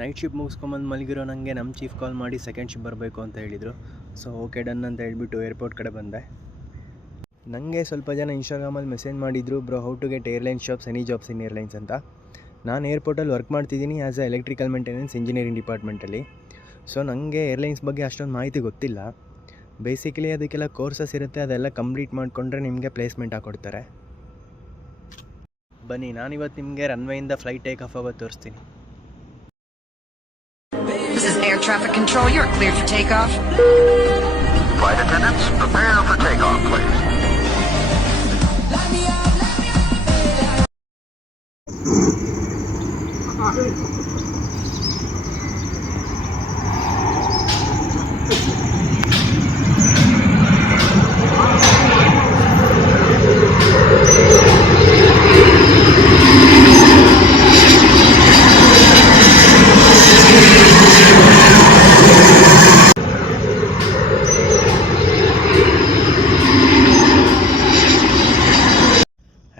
Night shift ಮುಗಿಸ್ಕೊಂಬಂದು ಮಲಗಿರೋ ನನಗೆ ನಮ್ಮ chief ಕಾಲ್ ಮಾಡಿ ಸೆಕೆಂಡ್ ಶಿಫ್ಟ್ ಬರಬೇಕು ಅಂತ ಹೇಳಿದರು. ಸೊ ಓಕೆ ಡನ್ ಅಂತ ಹೇಳ್ಬಿಟ್ಟು ಏರ್ಪೋರ್ಟ್ ಕಡೆ ಬಂದೆ. ನನಗೆ ಸ್ವಲ್ಪ ಜನ ಇನ್ಸ್ಟಾಗ್ರಾಮಲ್ಲಿ ಮೆಸೇಜ್ ಮಾಡಿದರು, bro how to get airlines jobs, any jobs in airlines ಅಂತ. ನಾನು ಏರ್ಪೋರ್ಟಲ್ಲಿ ವರ್ಕ್ ಮಾಡ್ತಿದ್ದೀನಿ as a electrical maintenance engineering ಡಿಪಾರ್ಟ್ಮೆಂಟಲ್ಲಿ. ಸೊ ನನಗೆ ಏರ್ಲೈನ್ಸ್ ಬಗ್ಗೆ ಅಷ್ಟೊಂದು ಮಾಹಿತಿ ಗೊತ್ತಿಲ್ಲ. ಬೇಸಿಕಲಿ ಅದಕ್ಕೆಲ್ಲ ಕೋರ್ಸಸ್ ಇರುತ್ತೆ, ಅದೆಲ್ಲ ಕಂಪ್ಲೀಟ್ ಮಾಡಿಕೊಂಡ್ರೆ ನಿಮಗೆ ಪ್ಲೇಸ್ಮೆಂಟ್ ಹಾಕ್ಕೊಡ್ತಾರೆ. ಬನ್ನಿ ನಾನಿವತ್ತು ನಿಮಗೆ ರನ್ವೇಯಿಂದ ಫ್ಲೈಟ್ ಟೇಕ್ ಆಫ್ ಆಗೋದು ತೋರಿಸ್ತೀನಿ. This is air traffic control. You're cleared for takeoff. Flight attendants, prepare for takeoff, please.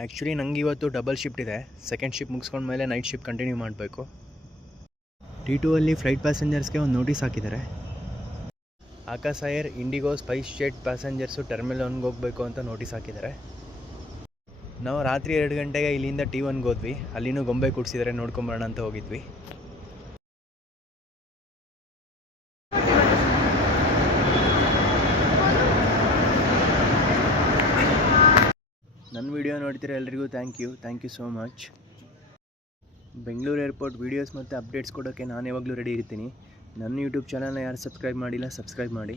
Actually ನಂಗೆ ಇವತ್ತು ಡಬಲ್ ಶಿಫ್ಟ್ ಇದೆ. ಸೆಕೆಂಡ್ ಶಿಫ್ಟ್ ಮುಗಿಸ್ಕೊಂಡ್ಮೇಲೆ ನೈಟ್ ಶಿಫ್ಟ್ ಕಂಟಿನ್ಯೂ ಮಾಡಬೇಕು. T2 ಅಲ್ಲಿ ಫ್ಲೈಟ್ ಪ್ಯಾಸೆಂಜರ್ಸ್ಗೆ ಒಂದು ನೋಟಿಸ್ ಹಾಕಿದ್ದಾರೆ. Akasa air, IndiGo, SpiceJet passengers terminal 1ಗೆ ಹೋಗಬೇಕು ಅಂತ ನೋಟಿಸ್ ಹಾಕಿದ್ದಾರೆ. ನಾವು ರಾತ್ರಿ 2 ಗಂಟೆಗೆ ಇಲ್ಲಿಂದ T1ಗೆ ಹೋದ್ವಿ. ಅಲ್ಲಿನೂ ಗೊಂಬೆ ಕೂಡಿಸಿದರೆ ನೋಡ್ಕೊಂಬರೋಣ ಅಂತ ಹೋಗಿದ್ವಿ. ನನ್ನ ವಿಡಿಯೋ ನೋಡ್ತಿರೋ ಎಲ್ರಿಗೂ thank you so much. Bengaluru airport videos ಮತ್ತು ಅಪ್ಡೇಟ್ಸ್ ಕೊಡೋಕ್ಕೆ ನಾನು ಯಾವಾಗಲೂ ರೆಡಿ ಇರ್ತೀನಿ. ನನ್ನ ಯೂಟ್ಯೂಬ್ ಚಾನಲ್ನ ಯಾರು ಸಬ್ಸ್ಕ್ರೈಬ್ ಮಾಡಿಲ್ಲ, ಸಬ್ಸ್ಕ್ರೈಬ್ ಮಾಡಿ.